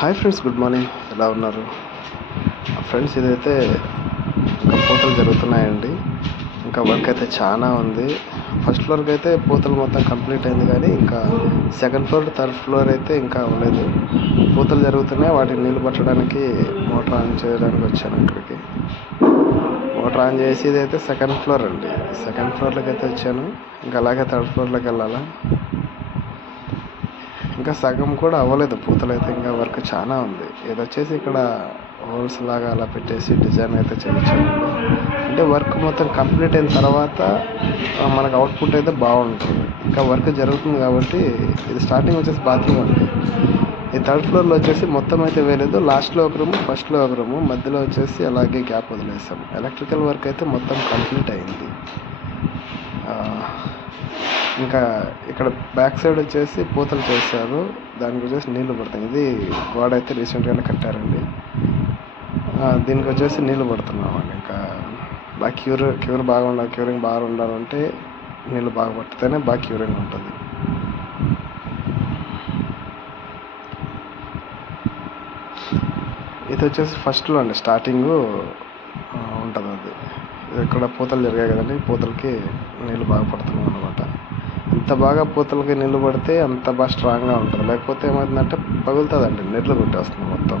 Hi friends, good morning. ఎలా ఉన్నారు friends? ఇదైతే ఇంకా పూతలు జరుగుతున్నాయండి. ఇంకా వర్క్ అయితే చాలా ఉంది. ఫస్ట్ ఫ్లోర్కి అయితే పూతలు మొత్తం కంప్లీట్ అయింది, కానీ ఇంకా సెకండ్ ఫ్లోర్, థర్డ్ ఫ్లోర్ అయితే ఇంకా అవ్వలేదు. పూతలు జరుగుతున్నాయి. వాటిని నీళ్ళు పట్టడానికి మోటార్ ఆన్ చేయడానికి వచ్చాను ఇక్కడికి. మోటార్ ఆన్ చేసి ఇదైతే సెకండ్ ఫ్లోర్ అండి. సెకండ్ ఫ్లోర్లోకి అయితే వచ్చాను. ఇంకా అలాగే థర్డ్ ఫ్లోర్లోకి వెళ్ళాలా. ఇంకా సగం కూడా అవ్వలేదు పూతలు అయితే. ఇంకా వర్క్ చాలా ఉంది. ఇది వచ్చేసి ఇక్కడ హోల్స్ లాగా అలా పెట్టేసి డిజైన్ అయితే చేయించామండి. అంటే వర్క్ మొత్తం కంప్లీట్ అయిన తర్వాత మనకు అవుట్పుట్ అయితే బాగుంటుంది. ఇంకా వర్క్ జరుగుతుంది కాబట్టి. ఇది స్టార్టింగ్ వచ్చేసి బాత్రూమ్ అండి. ఈ థర్డ్ ఫ్లోర్లో వచ్చేసి మొత్తం అయితే వేయలేదు. లాస్ట్లో ఒక రూము, ఫస్ట్లో ఒక రూము, మధ్యలో వచ్చేసి అలాగే గ్యాప్ వదిలేసాం. ఎలక్ట్రికల్ వర్క్ అయితే మొత్తం కంప్లీట్ అయింది. ఇంకా ఇక్కడ బ్యాక్ సైడ్ వచ్చేసి పూతలు చేశారు. దానికి వచ్చేసి నీళ్లు పడతాయి. ఇది గోడ అయితే రీసెంట్గానే కట్టారండి. దీనికి వచ్చేసి నీళ్లు పడుతున్నామండి. ఇంకా బాగా క్యూరింగ్ బాగా ఉండాలంటే నీళ్ళు బాగా పడితేనే బాగా క్యూరింగ్ ఉంటుంది. ఇది వచ్చేసి ఫస్ట్లో అండి, స్టార్టింగ్ ఉంటుంది అది. ఇక్కడ పూతలు జరిగాయి కదండి. పూతలకి నీళ్ళు బాగా పడుతున్నాం అనమాట. ఎంత బాగా పూతలకి నీళ్ళు పడితే అంత బాగా స్ట్రాంగ్గా ఉంటుంది. లేకపోతే ఏమవుతుందంటే పగులుతుందండి, నీళ్ళు కొట్టేస్తుంది మొత్తం.